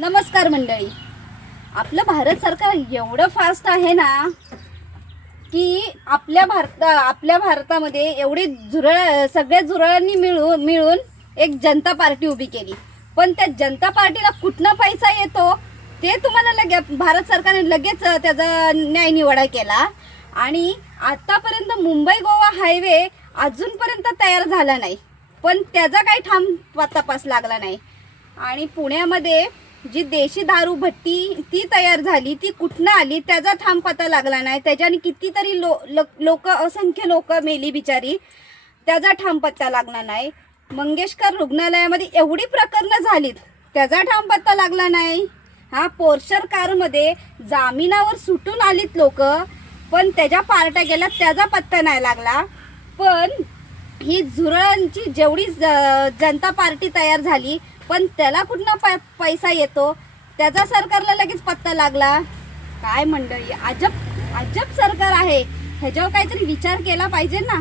नमस्कार मंडळी. आपलं भारत सरकार एवढं फास्ट आहे ना की आपल्या भारतामध्ये एवढी सगळ्या जुरळांनी मिळून एक जनता पार्टी उभी केली. पण त्या जनता पार्टीला कुठनं पैसा येतो ते तुम्हाला भारत सरकारने लगेच त्याचा न्याय निवाडा केला. आणि आतापर्यंत मुंबई गोवा हायवे अजूनपर्यंत तयार झाला नाही, पण त्याचा काही ठाम तपास लागला नाही. आणि पुण्यामध्ये जी देशी दारू भट्टी ती तयार झाली ती कुठनं आली त्याचा ठाम पत्ता लागला नाही. त्याच्याने कितीतरी लोक असंख्य लोक मेली बिचारी, त्याचा ठाम पत्ता लागला नाही. मंगेशकर रुग्णालयामध्ये एवढी प्रकरणं झालीत त्याचा ठाम पत्ता लागला नाही. पोर्शर कारमध्ये जामिनावर सुटून आलीत लोक, पण त्याच्या पार्ट्या गेल्या त्याचा पत्ता नाही लागला. पण ही झुरळांची जेवढी जनता पार्टी तयार झाली पण त्याला कुठनं पैसा येतो त्याचा सरकारला लगेच पत्ता लागला. काय मंडळी, अजब सरकार आहे. ह्याच्यावर काहीतरी विचार केला पाहिजे ना.